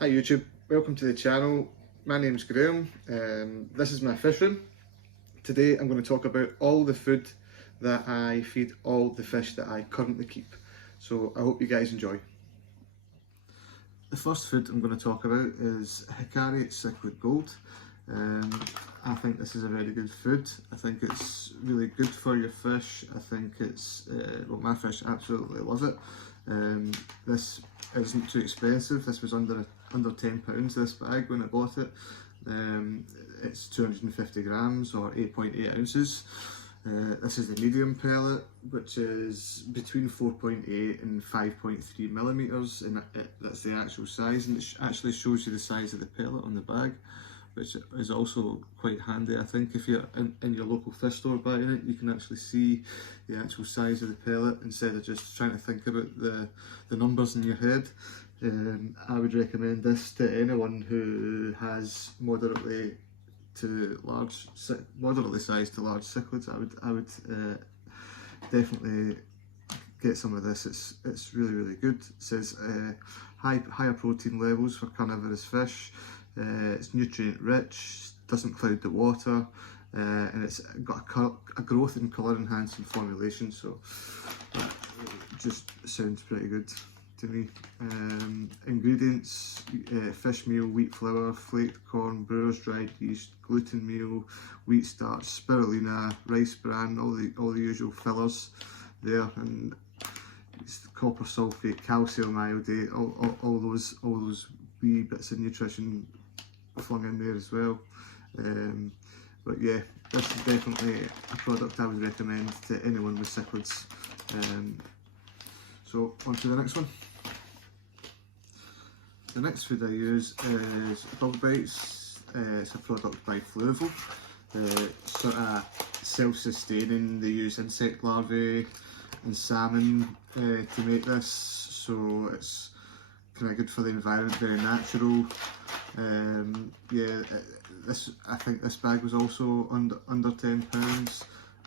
Hi YouTube, welcome to the channel. My name's Graham. This is my fish room. Today I'm going to talk about all the food that I feed all the fish that I currently keep. So I hope you guys enjoy. The first food I'm going to talk about is Hikari Cichlid Gold. I think this is a very good food. I think it's really good for your fish. I think it's, well, my fish absolutely love it. This isn't too expensive. This was under £10 this bag when I bought it. It's 250 grams or 8.8 ounces. This is the medium pellet, which is between 4.8 and 5.3 millimeters, and that's the actual size, and it actually shows you the size of the pellet on the bag, which is also quite handy. I think if you're in your local fish store buying it, you can actually see the actual size of the pellet instead of just trying to think about the numbers in your head. I would recommend this to anyone who has moderately sized to large cichlids. I would definitely get some of this. It's really good. It says higher protein levels for carnivorous fish. It's nutrient rich, doesn't cloud the water, and it's got a growth and colour enhancing formulation, so that just sounds pretty good to me. Ingredients: fish meal, wheat flour, flaked corn, brewer's dried yeast, gluten meal, wheat starch, spirulina, rice bran, all the usual fillers there, and copper sulfate, calcium iodate, all those wee bits of nutrition flung in there as well. But yeah, this is definitely a product I would recommend to anyone with cichlids. So on to the next one. The next food I use is Bug Bites. It's a product by Flairville. Sort of self-sustaining. They use insect larvae and salmon to make this, so it's kind of good for the environment, very natural. Yeah, I think this bag was also under £10.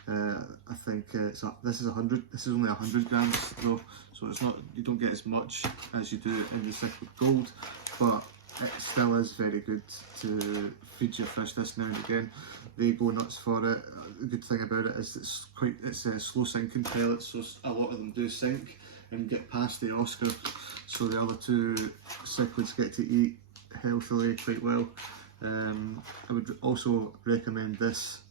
I think this is only 100 grams though, so it's not, you don't get as much as you do in the Cichlid Gold, but it still is very good to feed your fish this now and again. They go nuts for it. The good thing about it is it's a slow sinking pellet, so a lot of them do sink and get past the Oscar, so the other two cichlids get to eat healthily quite well. I would also recommend this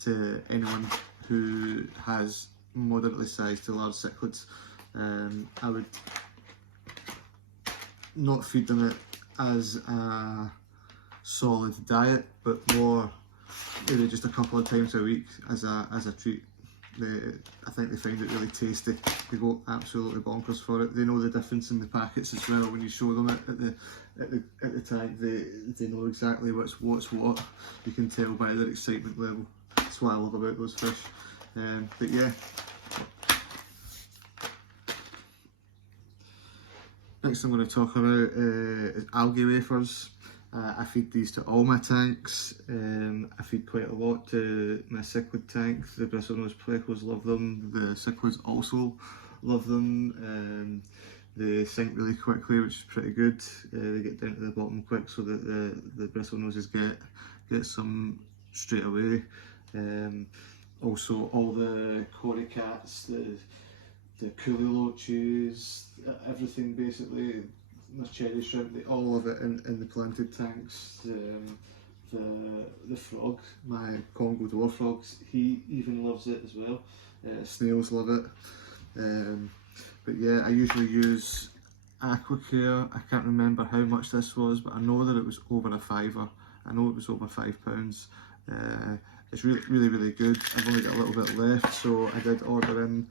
to anyone who has moderately sized to large cichlids. I would not feed them it as a solid diet, but more maybe just a couple of times a week as a treat. I think they find it really tasty. They go absolutely bonkers for it. They know the difference in the packets as well. When you show them it at the tank, they know exactly what's what. You can tell by their excitement level. That's what I love about those fish. But yeah. Next I'm going to talk about is algae wafers. I feed these to all my tanks. I feed quite a lot to my cichlid tank. The bristlenose plecos love them. The cichlids also love them. They sink really quickly, which is pretty good. They get down to the bottom quick, so that the bristlenoses get some straight away. Also, all the cory cats, the coolie loaches, everything basically, my cherry shrimp, they all love it in the planted tanks. The frog, my Congo dwarf frogs, he even loves it as well. Snails love it. But yeah, I usually use Aquacare. I can't remember how much this was, but I know that it was over a £5. I know it was over £5. It's really good. I've only got a little bit left, so I did order in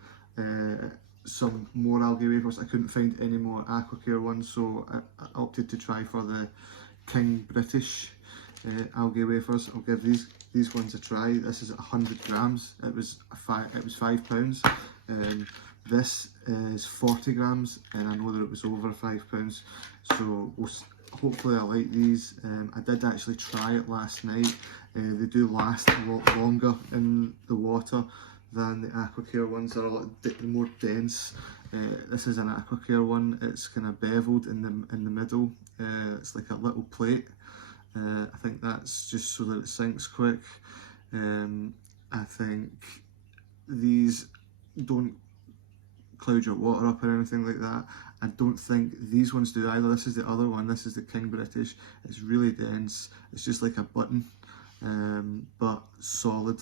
some more algae wafers. I couldn't find any more Aquacare ones, so I opted to try for the King British algae wafers. I'll give these ones a try. This is 100 grams. It was £5. This is 40 grams, and I know that it was over £5. So hopefully I like these. I did actually try it last night. They do last a lot longer in the water than the Aquacare ones. They're a lot more dense. This is an Aquacare one. It's kind of beveled in the middle. It's like a little plate. I think that's just so that it sinks quick. I think these don't cloud your water up or anything like that. I don't think these ones do either. This is the other one. This is the King British. It's really dense. It's just like a button, but solid.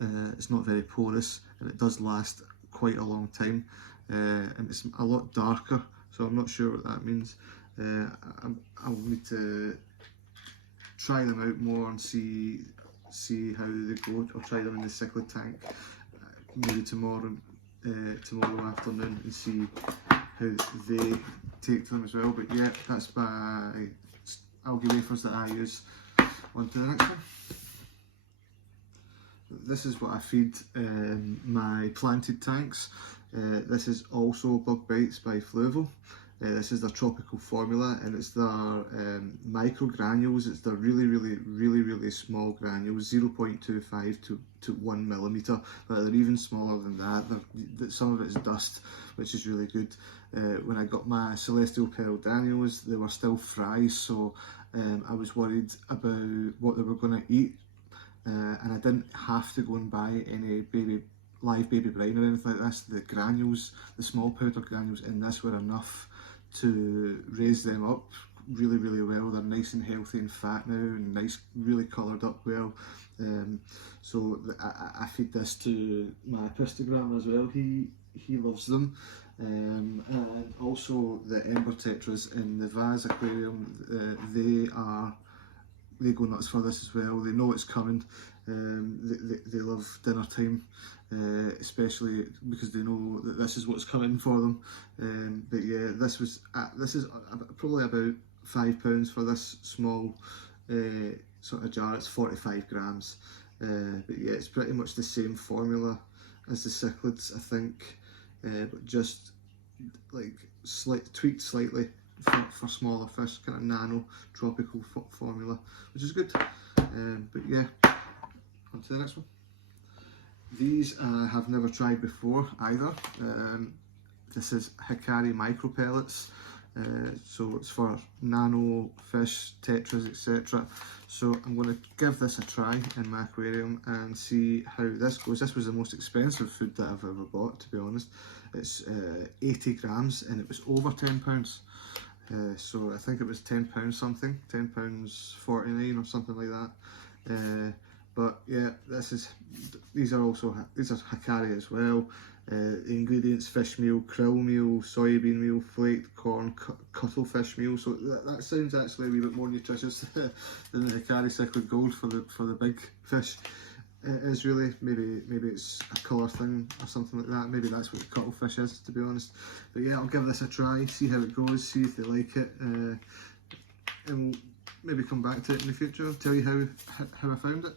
It's not very porous, and it does last quite a long time. And it's a lot darker, so I'm not sure what that means. I'll need to try them out more and see how they go. I'll try them in the cichlid tank maybe tomorrow afternoon and see how they take to them as well. But yeah, that's my algae wafers that I use. On to the next one. This is what I feed my planted tanks. This is also Bug Bites by Fluval. This is their tropical formula, and it's their micro granules. It's their really small granules, 0.25 to 1 millimeter, but they're even smaller than that. Some of it is dust, which is really good. When I got my Celestial Pearl Daniels, they were still fries, so I was worried about what they were going to eat, and I didn't have to go and buy any live baby brine or anything like this. The granules, the small powder granules in this were enough to raise them up really well. They're nice and healthy and fat now, and nice, really coloured up well. So I feed this to my pistogram as well. He loves them. And also the Ember Tetras in the Vase aquarium, they go nuts for this as well. They know it's coming. They love dinner time, especially because they know that this is what's coming for them. But yeah, this is probably about £5 for this small sort of jar. It's 45 grams. But yeah, it's pretty much the same formula as the cichlids, I think, but just like tweaked slightly for smaller fish, kind of nano tropical formula, which is good. But yeah, on to the next one. These I have never tried before either. This is Hikari micro pellets. So it's for nano fish, tetras, etc. So I'm going to give this a try in my aquarium and see how this goes. This was the most expensive food that I've ever bought, to be honest. It's 80 grams and it was over £10. So I think it was £10 something, £10.49 or something like that. But yeah, these are Hikari as well. The ingredients: fish meal, krill meal, soybean meal, flaked corn, cuttlefish meal. So that sounds actually a wee bit more nutritious than the Hikari Cichlid Gold for the big fish. It is really, maybe it's a colour thing or something like that. Maybe that's what the cuttlefish is, to be honest. But yeah, I'll give this a try, see how it goes, see if they like it, and we'll maybe come back to it in the future. I'll tell you how I found it.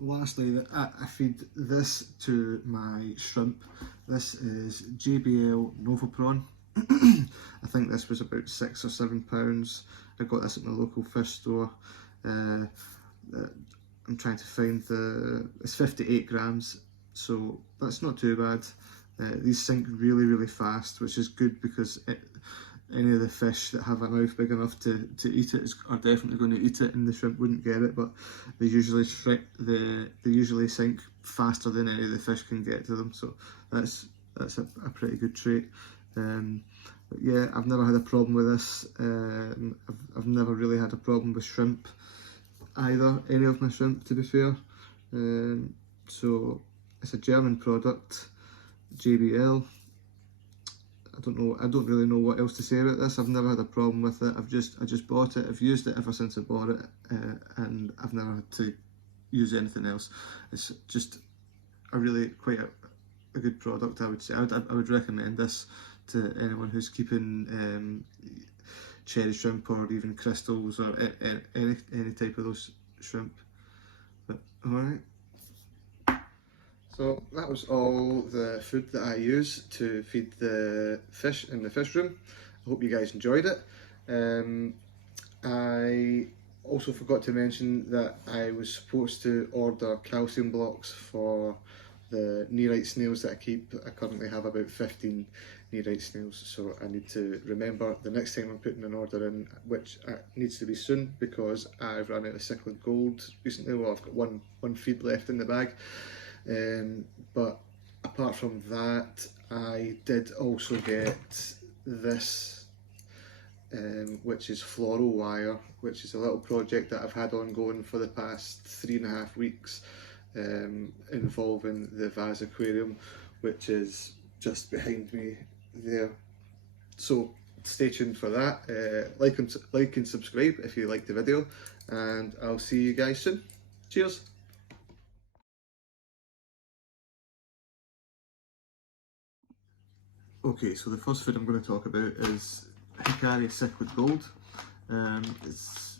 Lastly, I feed this to my shrimp. This is JBL Novapron. I think this was about £6 or £7. I got this at my local fish store. I'm trying to find it's 58 grams, so that's not too bad. These sink really fast, which is good because any of the fish that have a mouth big enough to eat it are definitely going to eat it, and the shrimp wouldn't get it. But they usually sink faster than any of the fish can get to them, so that's a pretty good trait. But yeah, I've never had a problem with this. I've never really had a problem with shrimp either, any of my shrimp, to be fair. So it's a German product, JBL. I don't really know what else to say about this. I've never had a problem with it. I just bought it. I've used it ever since I bought it, and I've never had to use anything else. It's just quite a good product, I would say. I would recommend this to anyone who's keeping cherry shrimp or even crystals or any type of those shrimp. But alright. So that was all the food that I use to feed the fish in the fish room. I hope you guys enjoyed it. I also forgot to mention that I was supposed to order calcium blocks for the Nearite snails that I keep. I currently have about 15 Nearite snails, so I need to remember the next time I'm putting an order in, which needs to be soon because I've run out of cichlid gold recently. Well, I've got one feed left in the bag, but apart from that, I did also get this, which is floral wire, which is a little project that I've had ongoing for the past 3.5 weeks, involving the Vase aquarium, which is just behind me there. So stay tuned for that. Like and subscribe if you like the video, and I'll see you guys soon. Cheers. Okay, so the first food I'm going to talk about is Hikari Cichlid Gold. It's